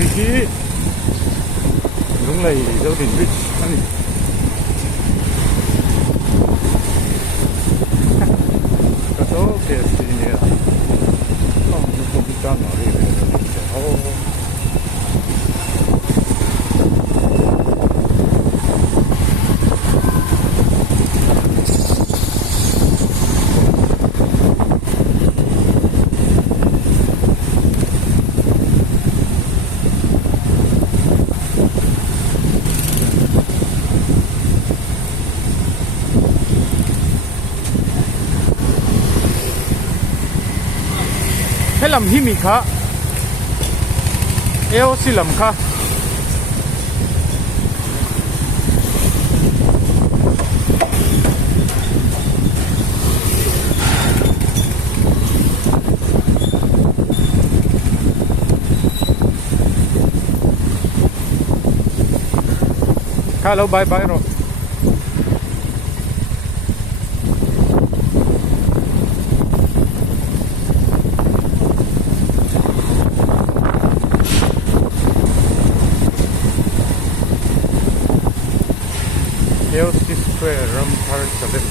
Fiji đúng là dấu đỉnh Beach anh có số kia thì nè không biết cho nó đi về làm hi mi kha eo si lam kha hello bye bye rồi LC Square, Rampart, Salem,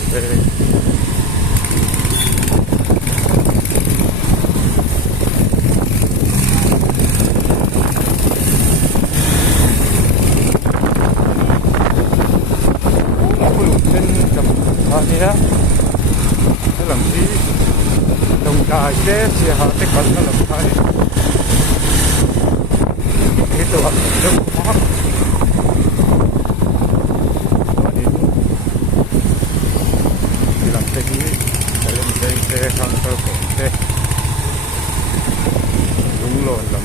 nha, cái làm gì đồng cài chế xe họ sẽ còn nó làm thay cái đồ ăn rất khó thì làm cái gì phải làm cái xe không có xe đúng rồi lắm.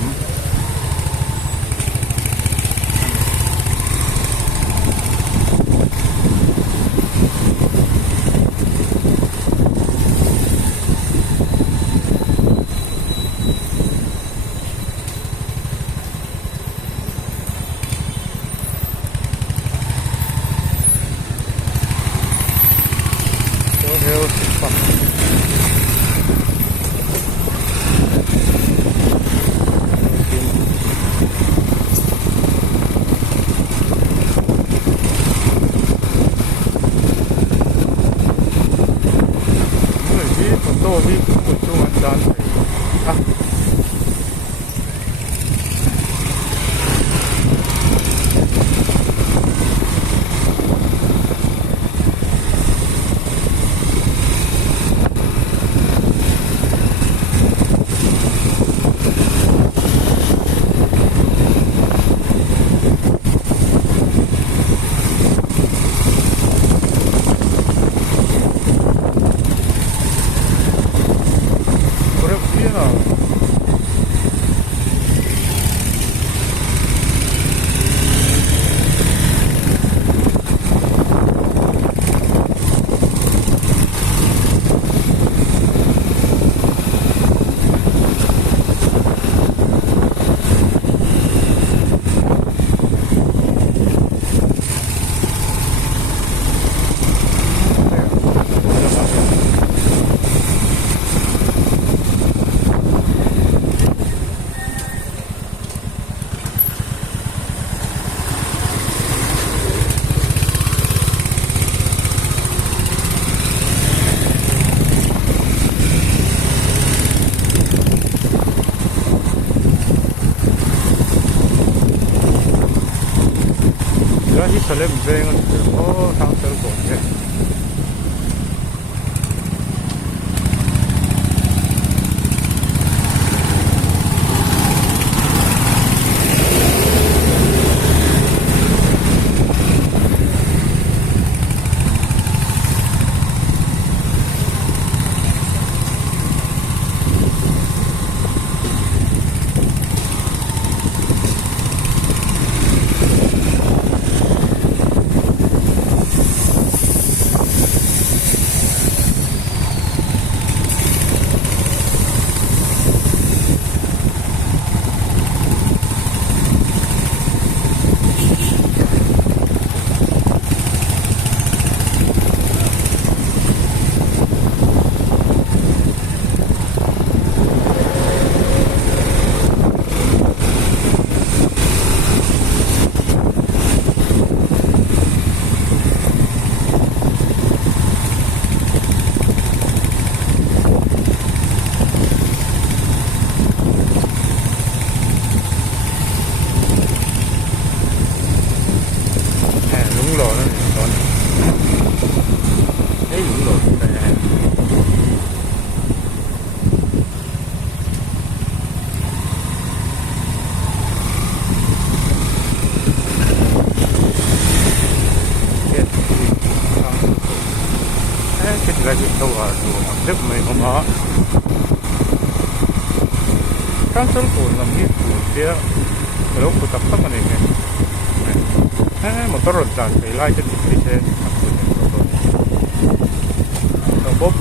Salem vengan oh tang telepon ya private đâu à đồ làm đẹp mấy không á cancel phone làm gì phone kia rồi cũng tập tắc này motor rồi chẳng cái lại trên đi xe Bob